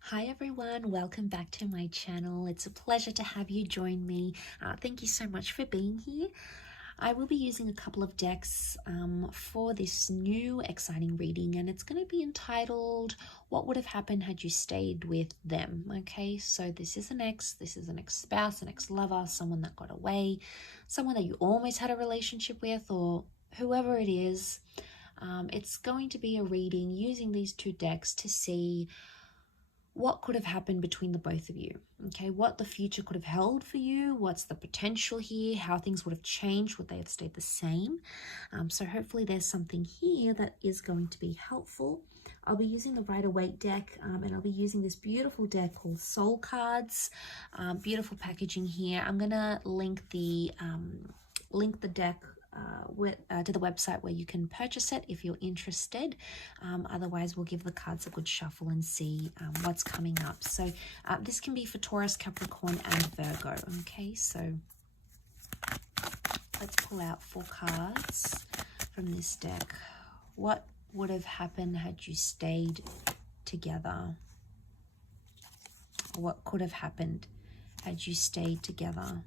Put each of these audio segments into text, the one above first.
Hi everyone, welcome back to my channel. It's a pleasure to have you join me. Thank you so much for being here. I will be using a couple of decks for this new exciting reading, and it's going to be entitled What Would Have Happened Had You Stayed With Them? Okay, so this is an ex-spouse, an ex-lover, someone that got away, someone that you almost had a relationship with, or whoever it is. It's going to be a reading using these two decks to see what could have happened between the both of you, okay? What the future could have held for you, what's the potential here, how things would have changed, would they have stayed the same? So hopefully there's something here that is going to be helpful. I'll be using the Rider-Waite deck, and I'll be using this beautiful deck called Soul Cards. Beautiful packaging here. I'm gonna link the deck to the website where you can purchase it if you're interested. Otherwise, we'll give the cards a good shuffle and see what's coming up. So this can be for Taurus, Capricorn, and Virgo. Okay, so let's pull out 4 cards from this deck. What would have happened had you stayed together? What could have happened had you stayed together?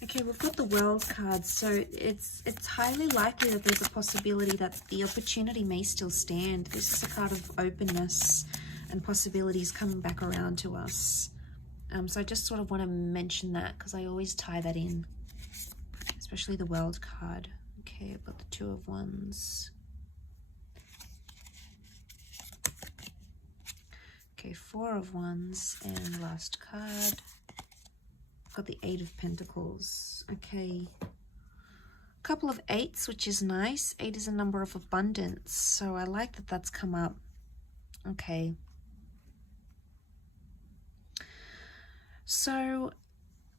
Okay, we've got the World card, so it's highly likely that there's a possibility that the opportunity may still stand. This is a card of openness and possibilities coming back around to us. So I just sort of want to mention that because I always tie that in, especially the World card. Okay, I've got the 2 of Wands. Okay, 4 of Wands, and last card. Got the 8 of Pentacles. Okay, couple of 8s, which is nice. 8 is a number of abundance, so I like that that's come up. Okay, so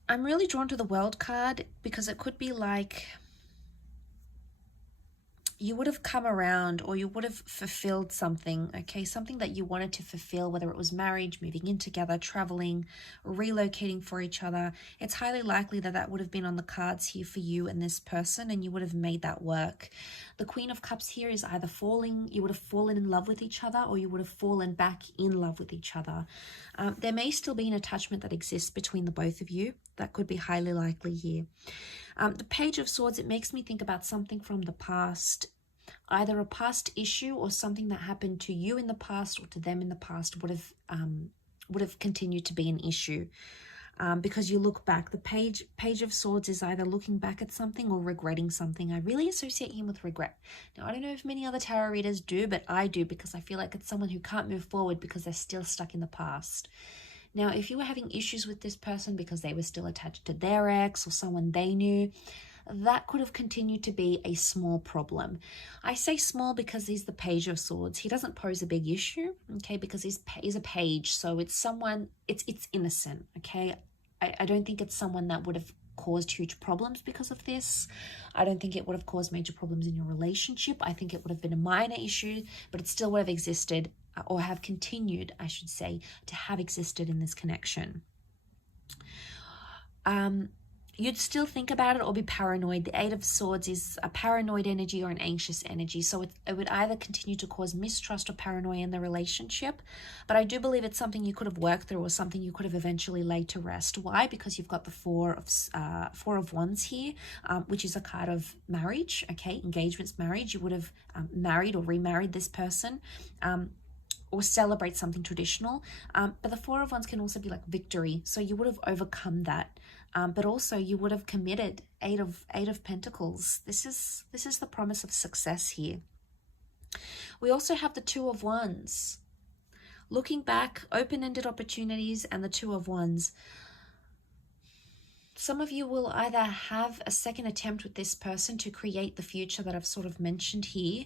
I'm really drawn to the World card because it could be like you would have come around, or you would have fulfilled something, okay? Something that you wanted to fulfill, whether it was marriage, moving in together, traveling, relocating for each other. It's highly likely that that would have been on the cards here for you and this person, and you would have made that work. The Queen of Cups here is either you would have fallen in love with each other, or you would have fallen back in love with each other. There may still be an attachment that exists between the both of you. That could be highly likely here. The Page of Swords, it makes me think about something from the past, either a past issue or something that happened to you in the past or to them in the past would have continued to be an issue. Because you look back, the Page of Swords is either looking back at something or regretting something. I really associate him with regret. Now, I don't know if many other tarot readers do, but I do, because I feel like it's someone who can't move forward because they're still stuck in the past. Now, if you were having issues with this person because they were still attached to their ex or someone they knew, that could have continued to be a small problem. I say small because he's the Page of Swords. He doesn't pose a big issue, okay, because he's a page, so it's someone, it's innocent, okay? I don't think it's someone that would have caused huge problems because of this. I don't think it would have caused major problems in your relationship. I think it would have been a minor issue, but it still would have existed, or have continued, I should say, to have existed in this connection. You'd still think about it or be paranoid. The 8 of Swords is a paranoid energy or an anxious energy. So it would either continue to cause mistrust or paranoia in the relationship. But I do believe it's something you could have worked through, or something you could have eventually laid to rest. Why? Because you've got the 4 of Wands here, which is a card of marriage, okay? Engagements, marriage. You would have married or remarried this person. Or celebrate something traditional. But the 4 of Wands can also be like victory. So you would have overcome that. But also you would have committed. 8 of Pentacles. This is the promise of success here. We also have the 2 of Wands. Looking back, open-ended opportunities, and the 2 of Wands. Some of you will either have a second attempt with this person to create the future that I've sort of mentioned here.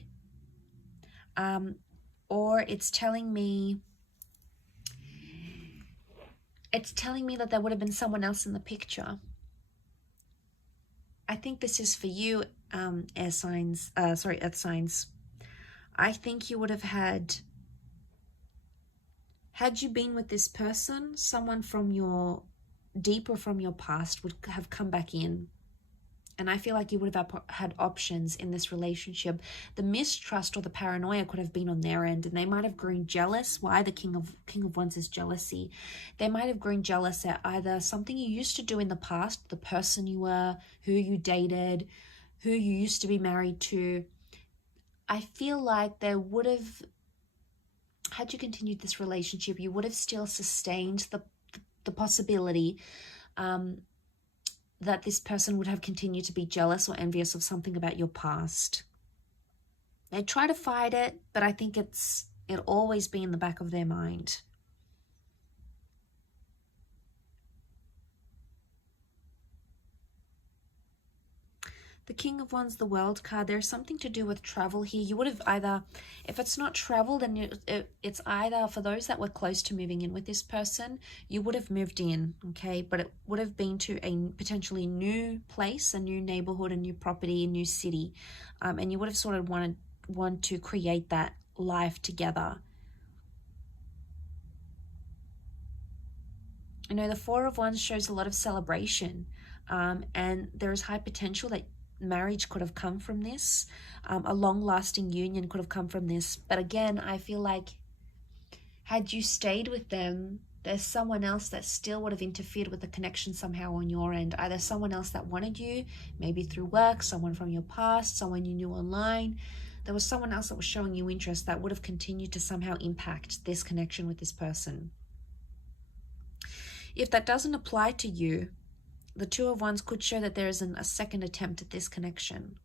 Or it's telling me that there would have been someone else in the picture. I think this is for you, earth signs. I think you would have had you been with this person, someone from your deeper from your past would have come back in. And I feel like you would have had options in this relationship. The mistrust or the paranoia could have been on their end, and they might have grown jealous. Why the King of Wands is jealousy. They might have grown jealous at either something you used to do in the past, the person you were, who you dated, who you used to be married to. I feel like they would have, had you continued this relationship, you would have still sustained the possibility that this person would have continued to be jealous or envious of something about your past. They try to fight it, but I think it'll always be in the back of their mind. The King of Wands, the World card, there's something to do with travel here. You would have either, if it's not travel, then it's either for those that were close to moving in with this person, you would have moved in, okay? But it would have been to a potentially new place, a new neighborhood, a new property, a new city. And you would have sort of want to create that life together. You know, the Four of Wands shows a lot of celebration. And there is high potential that marriage could have come from this. A long-lasting union could have come from this. But again, I feel like had you stayed with them, there's someone else that still would have interfered with the connection somehow on your end. Either someone else that wanted you, maybe through work, someone from your past, someone you knew online. There was someone else that was showing you interest that would have continued to somehow impact this connection with this person. If that doesn't apply to you, the Two of Wands could show that there is a second attempt at this connection.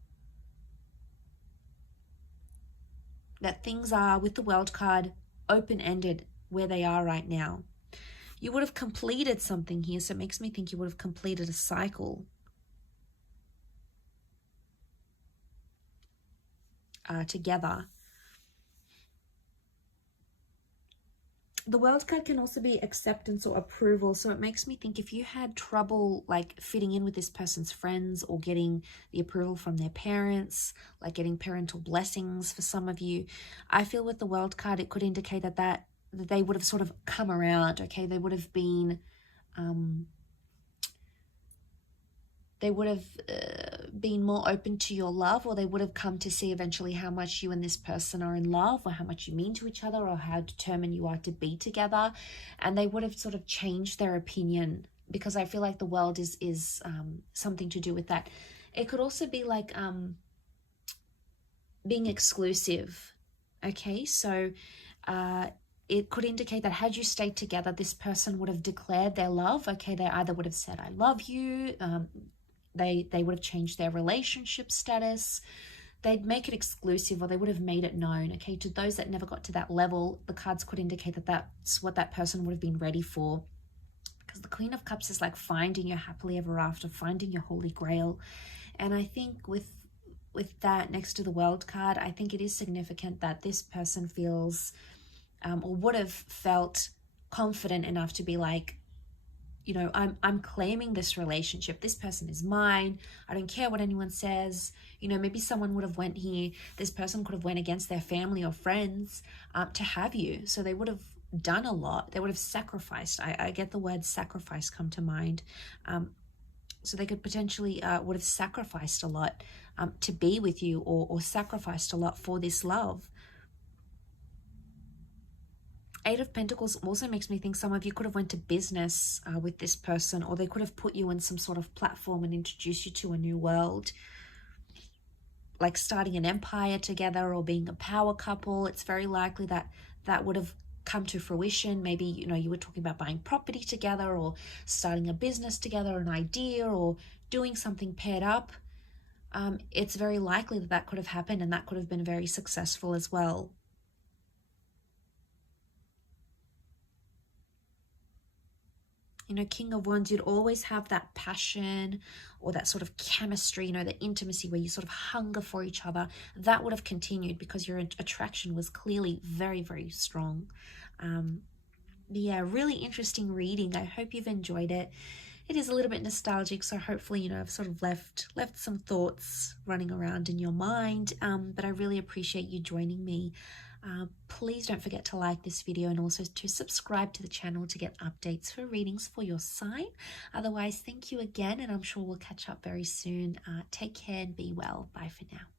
That things are, with the World card, open-ended where they are right now. You would have completed something here, so it makes me think you would have completed a cycle. Together. The World card can also be acceptance or approval. So it makes me think if you had trouble like fitting in with this person's friends or getting the approval from their parents, like getting parental blessings for some of you, I feel with the World card, it could indicate that they would have sort of come around, okay? They would have been, been more open to your love, or they would have come to see eventually how much you and this person are in love, or how much you mean to each other, or how determined you are to be together. And they would have sort of changed their opinion, because I feel like the World is something to do with that. It could also be like being exclusive, okay? So it could indicate that had you stayed together, this person would have declared their love, okay? They either would have said, I love you, they would have changed their relationship status, they'd make it exclusive, or they would have made it known, okay? To those that never got to that level, the cards could indicate that that's what that person would have been ready for. Because the Queen of Cups is like finding your happily ever after, finding your holy grail. And I think with that next to the World card, I think it is significant that this person feels or would have felt confident enough to be like, you know, I'm claiming this relationship. This person is mine. I don't care what anyone says. You know, maybe someone would have went here. This person could have went against their family or friends to have you. So they would have done a lot. They would have sacrificed. I get the word sacrifice come to mind. So they could potentially would have sacrificed a lot to be with you, or sacrificed a lot for this love. Eight of Pentacles also makes me think some of you could have went to business with this person, or they could have put you in some sort of platform and introduced you to a new world, like starting an empire together or being a power couple. It's very likely that that would have come to fruition. Maybe, you know, you were talking about buying property together, or starting a business together, an idea, or doing something paired up. It's very likely that could have happened, and that could have been very successful as well. You know, King of Wands, you'd always have that passion or that sort of chemistry, you know, the intimacy where you sort of hunger for each other. That would have continued because your attraction was clearly very, very strong. Yeah, really interesting reading. I hope you've enjoyed it. It is a little bit nostalgic, so hopefully, you know, I've sort of left some thoughts running around in your mind. But I really appreciate you joining me. Please don't forget to like this video and also to subscribe to the channel to get updates for readings for your sign. Otherwise, thank you again, and I'm sure we'll catch up very soon. Take care and be well. Bye for now.